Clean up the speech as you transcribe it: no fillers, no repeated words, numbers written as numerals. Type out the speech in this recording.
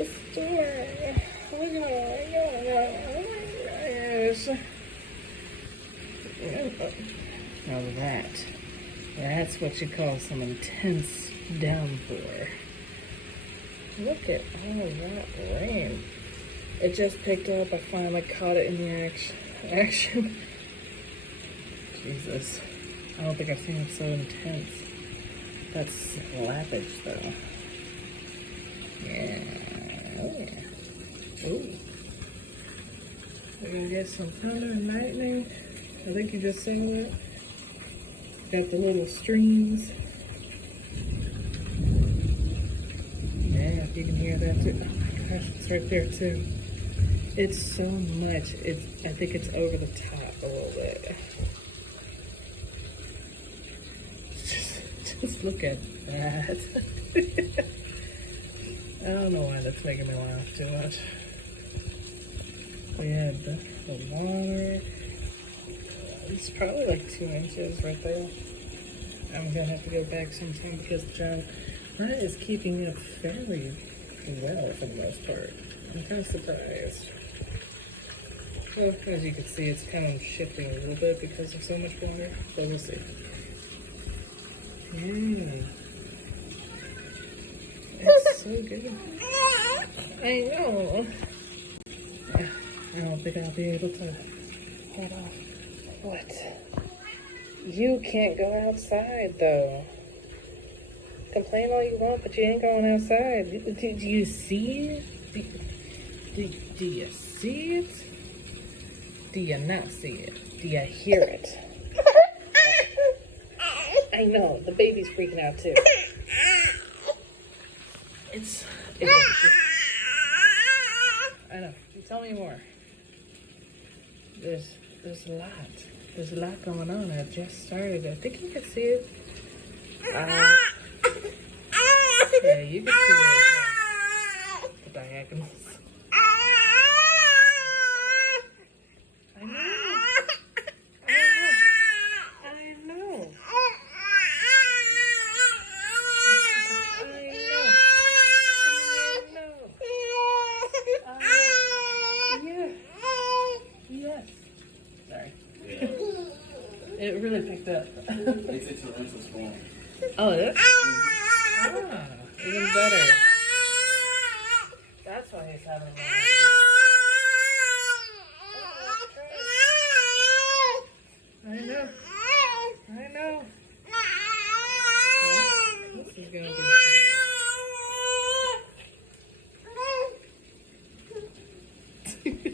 the store. We're gonna go. Yes. Now that's what you call some intense downpour. Look at all that rain. It just picked up. I finally caught it in the action. Jesus. I don't think I've seen it so intense. That's slappage though. Yeah. Oh yeah. Ooh. We're gonna get some thunder and lightning. I think you just saw that. Got the little streams. Yeah, if you can hear that too. Oh my gosh, it's right there too. It's so much. I think it's over the top a little bit. Just look at that. I don't know why that's making me laugh too much. We had the water. It's probably like 2 inches right there. I'm gonna have to go back sometime because John is keeping up fairly well for the most part. I'm kind of surprised. Well, as you can see, it's kind of shifting a little bit because of so much water, but we'll see. Yeah. It's so good. I know. I don't think I'll be able to head off. What? You can't go outside, though. Complain all you want, but you ain't going outside. Do you see it? Do you see it? Do you not see it? Do you hear it? I know, the baby's freaking out, too. It's I know. Tell me more. There's a lot. There's a lot going on. I just started. I think you can see it. Yeah, you can see it. The diagonals. I know. I know. Yes. Sorry. It really picked up. It's a torrential storm. Oh, it is? Ah, even better. That's why he's having a I know. I know. Well, this is gonna be